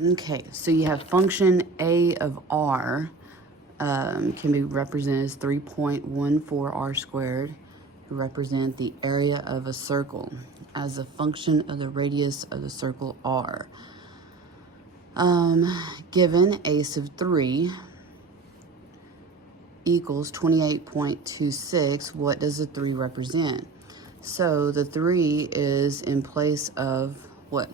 Okay, so you have function a of r can be represented as 3.14 r squared, represent the area of a circle as a function of the radius of the circle r. Given a sub 3 equals 28.26, what does the 3 represent? So the 3 is in place of what?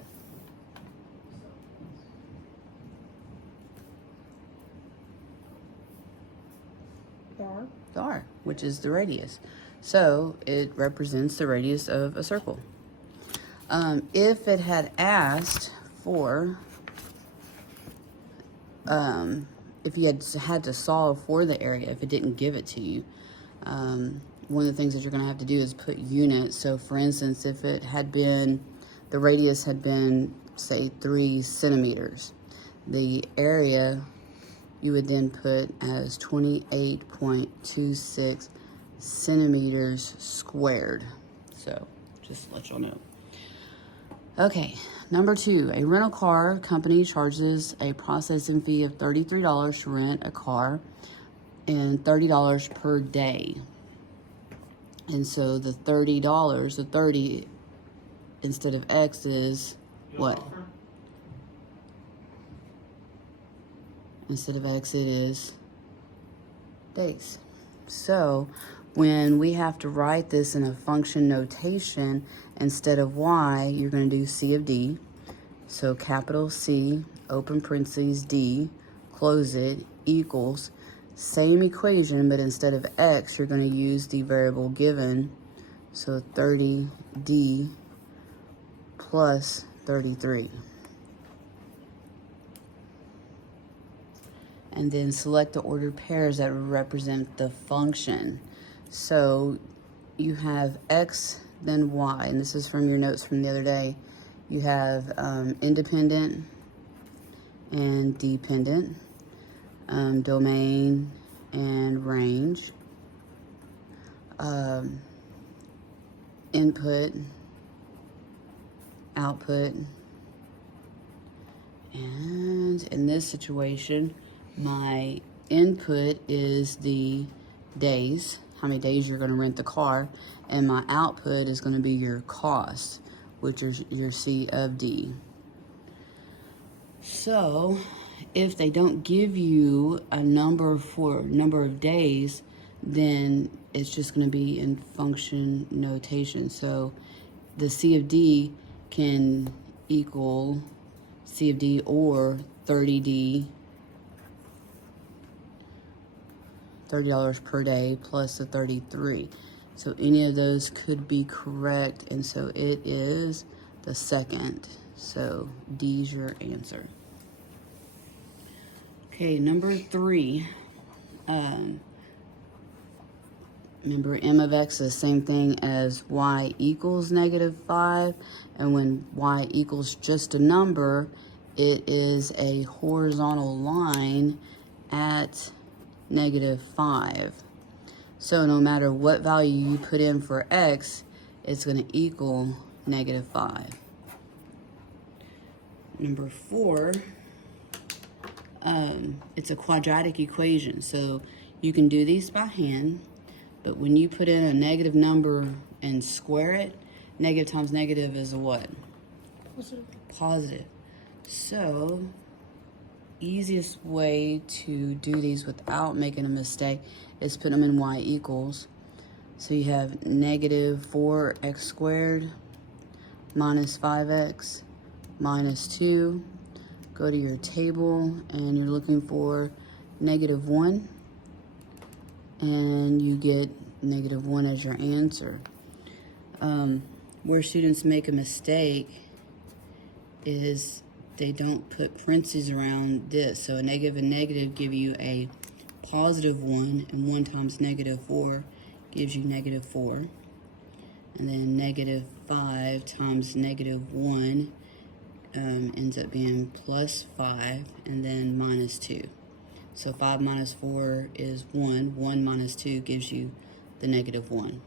The r, which is the radius. So it represents the radius of a circle. If it had asked for, if you had to solve for the area, if it didn't give it to you, one of the things that you're going to have to do is put units. So for instance, if it had been, the radius had been, say, 3 centimeters, the area you would then put as 28.26 centimeters squared. So just to let y'all know. Okay, number 2, a rental car company charges a processing fee of $33 to rent a car and $30 per day. And so the $30, the 30 instead of X is what? Instead of X, it is days. So when we have to write this in a function notation, instead of Y, you're going to do C of D. So capital C, open parentheses, D, close it, equals, same equation, but instead of X, you're going to use the variable given. So 30D plus 33. And then select the ordered pairs that represent the function. So you have X, then Y, and this is from your notes from the other day. You have independent and dependent, domain and range, input, output, and in this situation, my input is the days, how many days you're going to rent the car, and my output is going to be your cost, which is your C of D. So if they don't give you a number for number of days, then it's just going to be in function notation. So the C of D can equal C of D or 30D, $30 per day plus the 33. So any of those could be correct, and so it is the second. So D's your answer. Okay, number 3. Remember, M of X is the same thing as Y equals -5, and when Y equals just a number, it is a horizontal line at -5. So no matter what value you put in for X, it's going to equal -5. Number 4, it's a quadratic equation. So you can do these by hand, but when you put in a negative number and square it, negative times negative is a what? Positive. So easiest way to do these without making a mistake is put them in Y equals. So you have -4x squared minus 5x minus 2. Go to your table and you're looking for -1, and you get -1 as your answer. Where students make a mistake is they don't put parentheses around this. So a negative and negative give you a +1, and 1 times -4 gives you -4. And then -5 times -1 ends up being +5, and then -2. So 5 minus 4 is 1. 1 minus 2 gives you the -1.